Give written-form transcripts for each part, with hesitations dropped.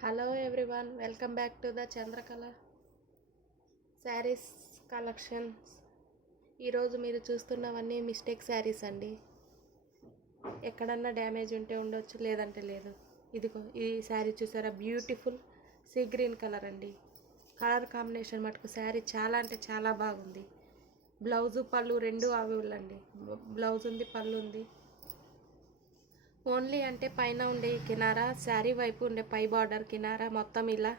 Hello everyone, welcome back to the Chandrakala saris collections. ఈరోజు మీరు చూస్తున్నవన్నీ mistake saris అండి. ఎక్కడన్నా డ్యామేజ్ ఉంటే ఉండొచ్చు, లేదంటే లేదు. ఇదిగో ఈ శారీ చూసారా, బ్యూటిఫుల్ సీ గ్రీన్ కలర్ అండి. కలర్ కాంబినేషన్ మటుకు శారీ చాలా అంటే చాలా బాగుంది. బ్లౌజు పళ్ళు రెండు అవైలబుల్ అండి. బ్లౌజ్ ఉంది, పళ్ళు ఉంది. ఓన్లీ అంటే పైన ఉండే కినారా, శారీ వైపు ఉండే పై బార్డర్ కినారా మొత్తం ఇలా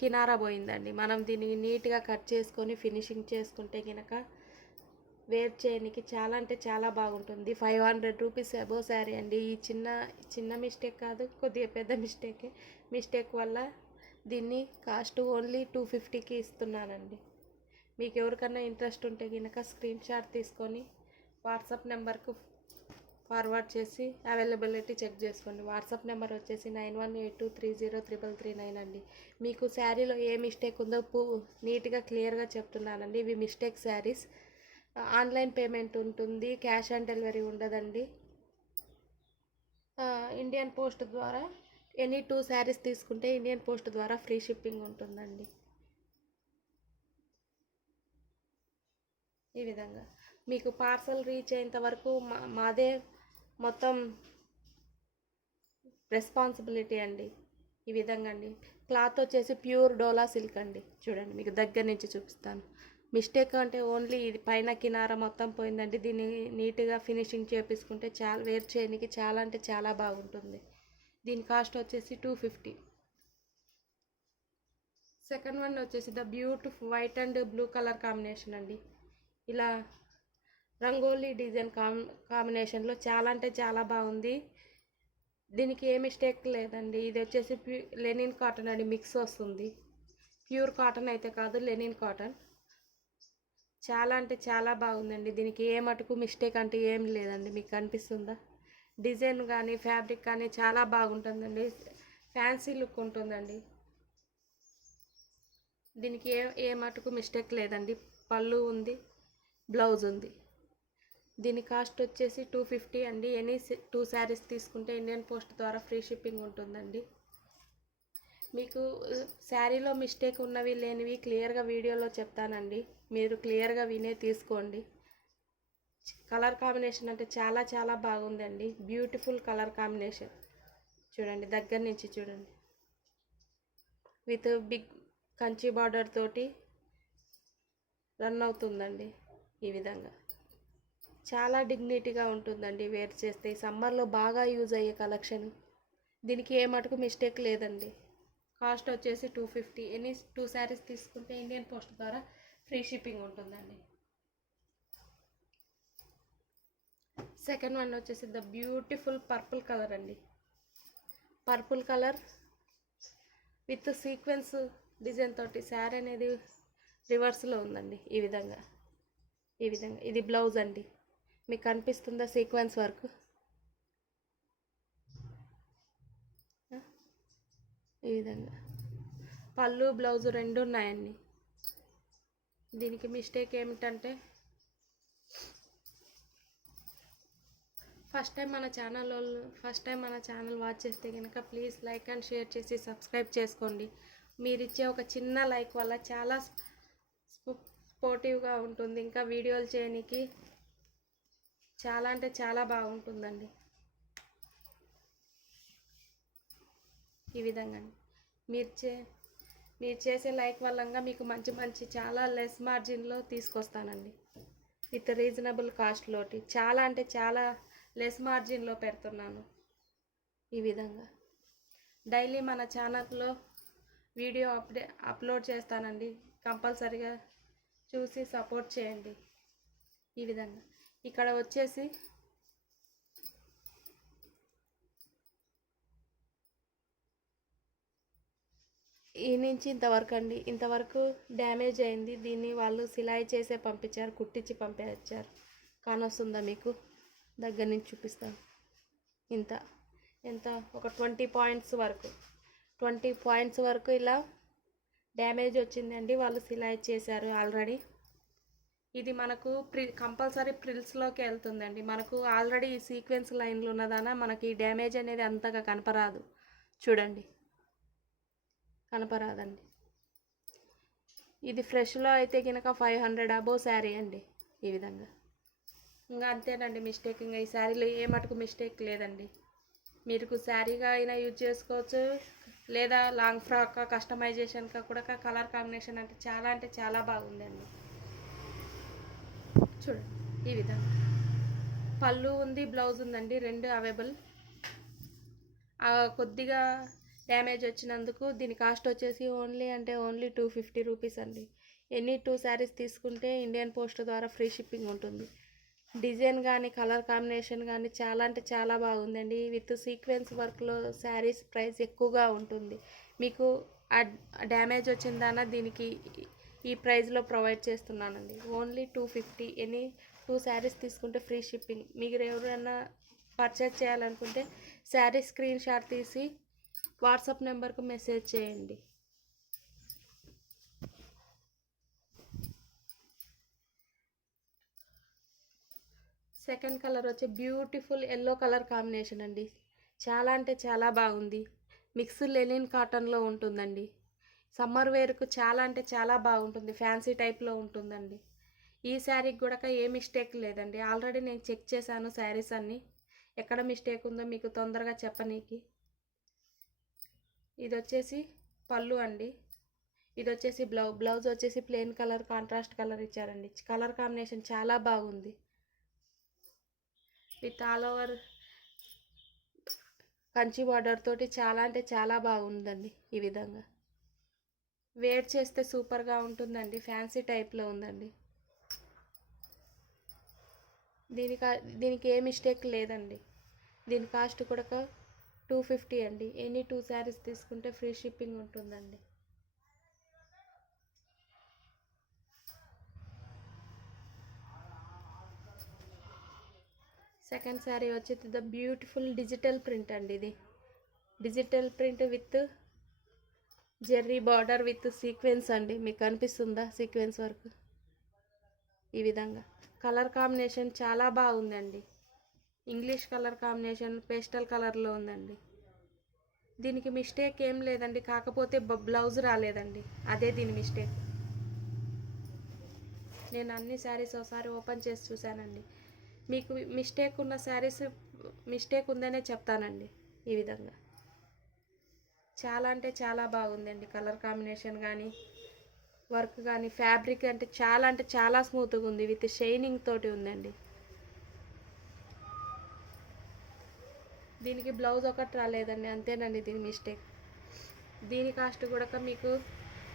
కినారా పోయిందండి. మనం దీన్ని నీట్గా కట్ చేసుకొని ఫినిషింగ్ చేసుకుంటే కనుక వేర్ చేయడానికి చాలా అంటే చాలా బాగుంటుంది. 500 రూపీస్ అబోవ్ శారీ అండి. ఈ చిన్న మిస్టేక్ కాదు, కొద్దిగా పెద్ద మిస్టేక్ వల్ల దీన్ని కాస్ట్ ఓన్లీ 250కి ఇస్తున్నానండి. మీకు ఎవరికన్నా ఇంట్రెస్ట్ ఉంటే కనుక స్క్రీన్ షాట్ తీసుకొని వాట్సాప్ నెంబర్కు ఫార్వర్డ్ చేసి అవైలబిలిటీ చెక్ చేసుకోండి. వాట్సాప్ నెంబర్ వచ్చేసి 9182303339 అండి. మీకు శారీలో ఏ మిస్టేక్ ఉందో నీట్గా క్లియర్గా చెప్తున్నానండి. ఇవి మిస్టేక్ శారీస్. ఆన్లైన్ పేమెంట్ ఉంటుంది, క్యాష్ ఆన్ డెలివరీ ఉండదండి. ఇండియన్ పోస్ట్ ద్వారా ఎనీ 2 శారీస్ తీసుకుంటే ఇండియన్ పోస్ట్ ద్వారా ఫ్రీ షిప్పింగ్ ఉంటుందండి. ఈ విధంగా మీకు పార్సల్ రీచ్ అయ్యేంత వరకు మాదే మొత్తం రెస్పాన్సిబిలిటీ అండి. ఈ విధంగా అండి. క్లాత్ వచ్చేసి ప్యూర్ డోలా సిల్క్ అండి. చూడండి, మీకు దగ్గర నుంచి చూపిస్తాను. మిస్టేక్ అంటే ఓన్లీ ఇది పైన కినారా మొత్తం పోయిందండి. దీన్ని నీట్గా ఫినిషింగ్ చేపించుకుంటే చాలా వేర్ చేయడానికి చాలా అంటే చాలా బాగుంటుంది. దీని కాస్ట్ వచ్చేసి 250. సెకండ్ వన్ వచ్చేసి the beautiful white and blue colour combination అండి. ఇలా రంగోలీ డిజైన్ కాంబినేషన్లో చాలా అంటే చాలా బాగుంది. దీనికి ఏ మిస్టేక్ లేదండి. ఇది వచ్చేసి లెనిన్ కాటన్ అండి, మిక్స్ వస్తుంది. ప్యూర్ కాటన్ అయితే కాదు, లెనిన్ కాటన్. చాలా అంటే చాలా బాగుందండి. దీనికి ఏ మటుకు మిస్టేక్ అంటే ఏం లేదండి. మీకు కనిపిస్తుందా? డిజైన్ కానీ ఫ్యాబ్రిక్ కానీ చాలా బాగుంటుందండి. ఫ్యాన్సీ లుక్ ఉంటుందండి. దీనికి ఏ మటుకు మిస్టేక్ లేదండి. పళ్ళు ఉంది, బ్లౌజ్ ఉంది. దీని కాస్ట్ వచ్చేసి 250 అండి. ఎనీ 2 శారీస్ తీసుకుంటే ఇండియన్ పోస్ట్ ద్వారా ఫ్రీ షిప్పింగ్ ఉంటుందండి. మీకు శారీలో మిస్టేక్ ఉన్నవి లేనివి క్లియర్గా వీడియోలో చెప్తానండి. మీరు క్లియర్గా వినే తీసుకోండి. కలర్ కాంబినేషన్ అంటే చాలా చాలా బాగుందండి. Beautiful colour combination. చూడండి, దగ్గర నుంచి చూడండి. విత్ బిగ్ కంచి బార్డర్ తోటి రన్ అవుతుందండి. ఈ విధంగా చాలా డిగ్నిటీగా ఉంటుందండి వేర్ చేస్తే. ఈ సమ్మర్లో బాగా యూజ్ అయ్యే కలెక్షన్. దీనికి ఏ మటుకు మిస్టేక్ లేదండి. కాస్ట్ వచ్చేసి 250. ఎనీ 2 శారీస్ తీసుకుంటే ఇండియన్ పోస్ట్ ద్వారా ఫ్రీ షిప్పింగ్ ఉంటుందండి. సెకండ్ వన్ వచ్చేసి ద బ్యూటిఫుల్ పర్పుల్ కలర్ అండి. Purple colour with sequence design తోటి శారీ అనేది రివర్స్లో ఉందండి. ఈ విధంగా ఇది బ్లౌజ్ అండి. మీకు కనిపిస్తుందా సీక్వెన్స్ వర్క్? ఈ విధంగా పళ్ళు బ్లౌజ్ రెండు ఉన్నాయండి. దీనికి మిస్టేక్ ఏమిటంటే ఫస్ట్ టైం మన ఛానల్ వాచ్ చేస్తే కనుక ప్లీజ్ లైక్ అండ్ షేర్ చేసి సబ్స్క్రైబ్ చేసుకోండి. మీరు ఇచ్చే ఒక చిన్న లైక్ వల్ల చాలా స్పోర్టివ్గా ఉంటుంది. ఇంకా వీడియోలు చేయడానికి చాలా అంటే చాలా బాగుంటుందండి. ఈ విధంగా మీరు చేసే లైక్ వల్ల మీకు మంచి చాలా లెస్ మార్జిన్లో తీసుకొస్తానండి. విత్ రీజనబుల్ కాస్ట్లోటి చాలా అంటే చాలా లెస్ మార్జిన్లో పెడుతున్నాను. ఈ విధంగా డైలీ మన ఛానల్లో వీడియో అప్లోడ్ చేస్తానండి. కంపల్సరీగా చూసి సపోర్ట్ చేయండి. ఈ విధంగా ఇక్కడ వచ్చేసి ఈ నుంచి ఇంతవరకు అండి. ఇంతవరకు డ్యామేజ్ అయింది. దీన్ని వాళ్ళు సిలాయి చేసే పంపించారు, కుట్టించి పంపించారు. కానొస్తుందా మీకు? దగ్గర నుంచి చూపిస్తాను. ఎంత ఒక 20 పాయింట్స్ వరకు ఇలా డ్యామేజ్ వచ్చిందండి. వాళ్ళు సిలాయి చేశారు ఆల్రెడీ. ఇది మనకు కంపల్సరీ ప్రిల్స్లోకి వెళ్తుందండి. మనకు ఆల్రెడీ ఈ సీక్వెన్స్ లైన్లు ఉన్నదాన మనకి డ్యామేజ్ అనేది అంతగా కనపరాదు. చూడండి, కనపరాదండి. ఇది ఫ్రెష్లో అయితే కనుక 500 అబోవ్ శారీ అండి. ఈ విధంగా ఇంకా అంతేనండి మిస్టేక్. ఇంకా ఈ శారీలో ఏ మటుకు మిస్టేక్ లేదండి. మీరు శారీగా అయినా యూజ్ చేసుకోవచ్చు, లేదా లాంగ్ ఫ్రాక్ కస్టమైజేషన్గా కూడా కలర్ కాంబినేషన్ అంటే చాలా బాగుందండి. చూడండి ఈ విధంగా పళ్ళు ఉంది, బ్లౌజ్ ఉందండి, రెండు అవైలబుల్. కొద్దిగా డ్యామేజ్ వచ్చినందుకు దీని కాస్ట్ వచ్చేసి ఓన్లీ 250 రూపీస్ అండి. ఎనీ 2 శారీస్ తీసుకుంటే ఇండియన్ పోస్ట్ ద్వారా ఫ్రీ షిప్పింగ్ ఉంటుంది. డిజైన్ కానీ కలర్ కాంబినేషన్ కానీ చాలా బాగుందండి. విత్ సీక్వెన్స్ వర్క్లో శారీస్ ప్రైస్ ఎక్కువగా ఉంటుంది. మీకు డ్యామేజ్ వచ్చిందన్న దీనికి ఈ ప్రైస్లో ప్రొవైడ్ చేస్తున్నానండి. ఓన్లీ 250. ఎనీ 2 శారీస్ తీసుకుంటే ఫ్రీ షిప్పింగ్. మీరు ఎవరైనా పర్చేజ్ చేయాలనుకుంటే శారీ స్క్రీన్ షాట్ తీసి వాట్సాప్ నెంబర్కు మెసేజ్ చేయండి. సెకండ్ కలర్ వచ్చి బ్యూటిఫుల్ ఎల్లో కలర్ కాంబినేషన్ అండి. చాలా బాగుంది. మిక్స్డ్ లెనిన్ కాటన్లో ఉంటుందండి. సమ్మర్ వేర్కు చాలా బాగుంటుంది. ఫ్యాన్సీ టైప్లో ఉంటుందండి. ఈ శారీకి కూడా ఏ మిస్టేక్ లేదండి. ఆల్రెడీ నేను చెక్ చేశాను శారీస్ అన్నీ. ఎక్కడ మిస్టేక్ ఉందో మీకు తొందరగా చెప్పనీకి. ఇది వచ్చేసి పళ్ళు అండి. ఇది వచ్చేసి బ్లౌజ్ వచ్చేసి ప్లెయిన్ కలర్ కాంట్రాస్ట్ కలర్ ఇచ్చారండి. కలర్ కాంబినేషన్ చాలా బాగుంది. With all over Kanchi border తోటి చాలా బాగుందండి. ఈ విధంగా వేర్ చేస్తే సూపర్గా ఉంటుందండి. ఫ్యాన్సీ టైప్లో ఉందండి. దీనికి ఏ మిస్టేక్ లేదండి. దీని కాస్ట్ కూడా 250 అండి. ఎనీ 2 శారీస్ తీసుకుంటే ఫ్రీ షిప్పింగ్ ఉంటుందండి. సెకండ్ శారీ వచ్చేసి ద బ్యూటిఫుల్ డిజిటల్ ప్రింట్ అండి. ఇది digital print with Jerry border with sequence అండి. మీకు కనిపిస్తుందా సీక్వెన్స్ వర్క్? ఈ విధంగా కలర్ కాంబినేషన్ చాలా బాగుందండి. ఇంగ్లీష్ కలర్ కాంబినేషన్ పేస్టల్ కలర్లో ఉందండి. దీనికి మిస్టేక్ ఏం లేదండి. కాకపోతే బ్లౌజ్ రాలేదండి, అదే దీని మిస్టేక్. నేను అన్ని శారీస్ ఒకసారి ఓపెన్ చేసి చూశానండి. మీకు మిస్టేక్ ఉన్న శారీస్ మిస్టేక్ ఉందనే చెప్తానండి. ఈ విధంగా చాలా బాగుందండి. కలర్ కాంబినేషన్ కానీ వర్క్ కానీ ఫ్యాబ్రిక్ అంటే చాలా స్మూత్గా ఉంది. విత్ షైనింగ్ తోటి ఉందండి. దీనికి బ్లౌజ్ ఒకటి రాలేదండి, అంతేనండి దీని మిస్టేక్. దీని కాస్ట్ కూడా మీకు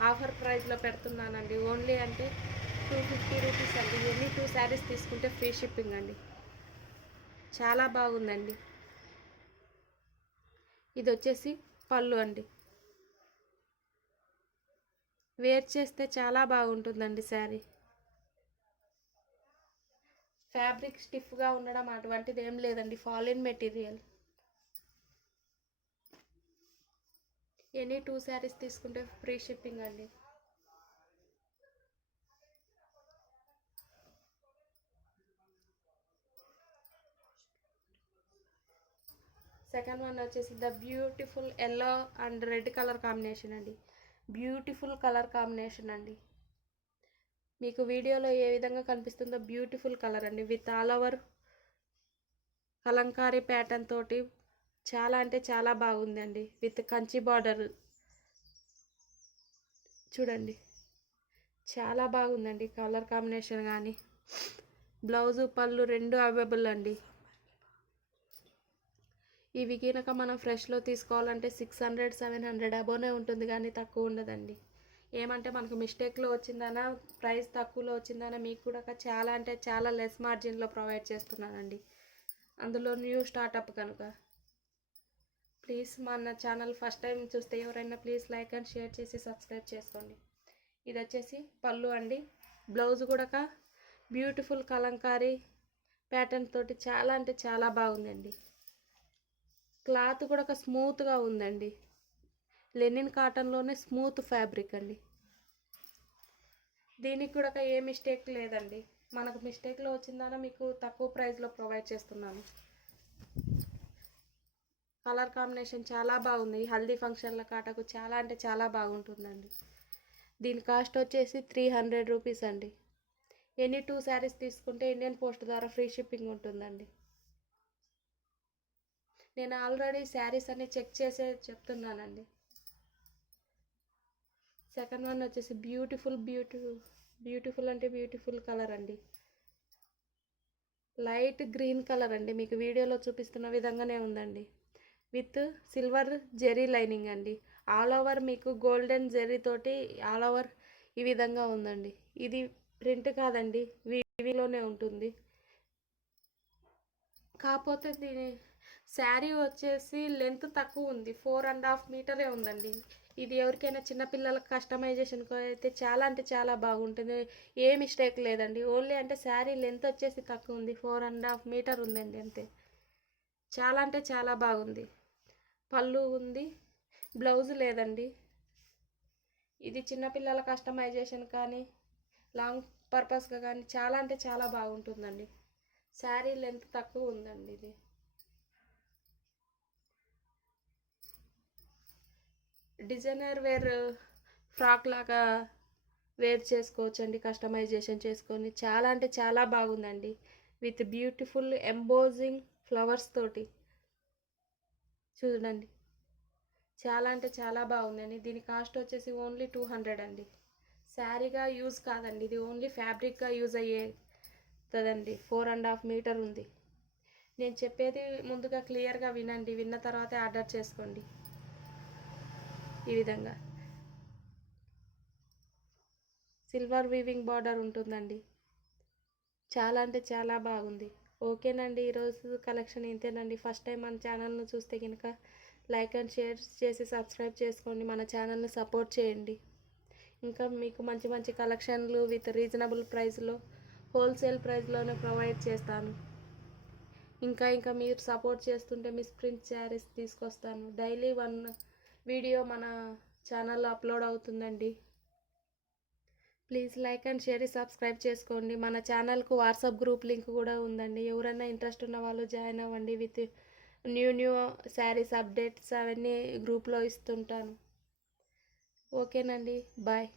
ఆఫర్ ప్రైస్లో పెడుతున్నానండి. ఓన్లీ 250 రూపీస్ అండి. ఎన్ని 2 శారీస్ తీసుకుంటే ఫ్రీ షిప్పింగ్ అండి. చాలా బాగుందండి. ఇది వచ్చేసి పళ్ళు అండి. వేర్ చేస్తే చాలా బాగుంటుందండి శారీ. ఫ్యాబ్రిక్ స్టిఫ్గా ఉండడం అటువంటిది ఏం లేదండి. ఫాలిన్ మెటీరియల్. ఎనీ 2 శారీస్ తీసుకుంటే ఫ్రీ షిప్పింగ్ అండి. సెకండ్ వన్ వచ్చేసి the beautiful yellow and red colour combination అండి. బ్యూటిఫుల్ కలర్ కాంబినేషన్ అండి. మీకు వీడియోలో ఏ విధంగా కనిపిస్తుందో బ్యూటిఫుల్ కలర్ అండి. With all over Kalamkari pattern తోటి చాలా బాగుందండి. విత్ కంచి బార్డర్ చూడండి, చాలా బాగుందండి. కలర్ కాంబినేషన్ కానీ బ్లౌజు పళ్ళు రెండు అవైలబుల్ అండి. ఇవి కనుక మనం ఫ్రెష్లో తీసుకోవాలంటే 600-700 అబోనే ఉంటుంది, కానీ తక్కువ ఉండదండి. ఏమంటే మనకు మిస్టేక్లో వచ్చిందనా, ప్రైస్ తక్కువలో వచ్చిందనా మీకు కూడా చాలా లెస్ మార్జిన్లో ప్రొవైడ్ చేస్తున్నానండి. అందులో న్యూ స్టార్టప్ కనుక ప్లీజ్ మన ఛానల్ ఫస్ట్ టైం చూస్తే ఎవరైనా ప్లీజ్ లైక్ అండ్ షేర్ చేసి సబ్స్క్రైబ్ చేసుకోండి. ఇది వచ్చేసి పళ్ళు అండి. బ్లౌజ్ కూడా బ్యూటిఫుల్ కలంకారీ ప్యాటర్న్ తోటి చాలా బాగుందండి. క్లాత్ కూడా స్మూత్గా ఉందండి. లెనిన్ కాటన్లోనే స్మూత్ ఫ్యాబ్రిక్ అండి. దీనికి కూడా ఏ మిస్టేక్ లేదండి. మనకు మిస్టేక్లో వచ్చిందన మీకు తక్కువ ప్రైస్లో ప్రొవైడ్ చేస్తున్నాను. కలర్ కాంబినేషన్ చాలా బాగుంది. హల్దీ ఫంక్షన్ల కాటకు చాలా అంటే చాలా బాగుంటుందండి. దీని కాస్ట్ వచ్చేసి 300 రూపీస్ అండి. ఎనీ 2 శారీస్ తీసుకుంటే ఇండియన్ పోస్ట్ ద్వారా ఫ్రీ షిప్పింగ్ ఉంటుందండి. నేను ఆల్రెడీ శారీస్ అన్ని చెక్ చేసే చెప్తున్నానండి. సెకండ్ వన్ వచ్చేసి బ్యూటిఫుల్ అంటే బ్యూటిఫుల్ కలర్ అండి. లైట్ గ్రీన్ కలర్ అండి. మీకు వీడియోలో చూపిస్తున్న విధంగానే ఉందండి. విత్ సిల్వర్ జెరీ లైనింగ్ అండి. ఆల్ ఓవర్ మీకు గోల్డెన్ జెరీ తోటి ఆల్ ఓవర్ ఈ విధంగా ఉందండి. ఇది ప్రింట్ కాదండి, వీవిలోనే ఉంటుంది. కాకపోతే దీని శారీ వచ్చేసి లెంత్ తక్కువ ఉంది, 4.5 మీటరే ఉందండి. ఇది ఎవరికైనా చిన్నపిల్లలకు కస్టమైజేషన్కి అయితే చాలా అంటే చాలా బాగుంటుంది. ఏ మిస్టేక్ లేదండి. ఓన్లీ అంటే శారీ లెంత్ వచ్చేసి తక్కువ ఉంది, 4.5 మీటర్ ఉందండి అంతే. చాలా అంటే చాలా బాగుంది. పళ్ళు ఉంది, బ్లౌజ్ లేదండి. ఇది చిన్నపిల్లల కస్టమైజేషన్ కానీ లాంగ్ పర్పస్గా కానీ చాలా అంటే చాలా బాగుంటుందండి. శారీ లెంత్ తక్కువ ఉందండి. ఇది డిజైనర్ వేర్ ఫ్రాక్ లాగా వేర్ చేసుకోవచ్చండి, కస్టమైజేషన్ చేసుకొని. చాలా అంటే చాలా బాగుందండి. విత్ బ్యూటిఫుల్ ఎంబోజింగ్ ఫ్లవర్స్ తోటి చూడండి. చాలా అంటే చాలా బాగుందండి. దీని కాస్ట్ వచ్చేసి ఓన్లీ 200 అండి. శారీగా యూజ్ కాదండి, ఇది ఓన్లీ ఫ్యాబ్రిక్గా యూజ్ అయ్యేదండి. 4.5 మీటర్ ఉంది. నేను చెప్పేది ముందుగా క్లియర్గా వినండి, విన్న తర్వాతే ఆర్డర్ చేసుకోండి. ఈ విధంగా సిల్వర్ వీవింగ్ బార్డర్ ఉంటుందండి. చాలా అంటే చాలా బాగుంది. ఓకేనండి, ఈరోజు కలెక్షన్ ఇంతేనండి. ఫస్ట్ టైం మన ఛానల్ను చూస్తే కనుక లైక్ అండ్ షేర్ చేసి సబ్స్క్రైబ్ చేసుకోండి. మన ఛానల్ని సపోర్ట్ చేయండి. ఇంకా మీకు మంచి మంచి కలెక్షన్లు విత్ రీజనబుల్ ప్రైస్లో, హోల్సేల్ ప్రైస్లోనే ప్రొవైడ్ చేస్తాను. ఇంకా మీరు సపోర్ట్ చేస్తుంటే మిస్ ప్రింట్ శారీస్ తీసుకొస్తాను. డైలీ 1 వీడియో మన ఛానల్లో అప్లోడ్ అవుతుందండి. Please like and share, subscribe చేసుకోండి. మన ఛానల్కు వాట్సాప్ గ్రూప్ లింక్ కూడా ఉందండి. ఎవరైనా ఇంట్రెస్ట్ ఉన్న వాళ్ళు జాయిన్ అవ్వండి. విత్ న్యూ శారీస్ అప్డేట్స్ అవన్నీ గ్రూప్లో ఇస్తుంటాను. ఓకేనండి, బాయ్.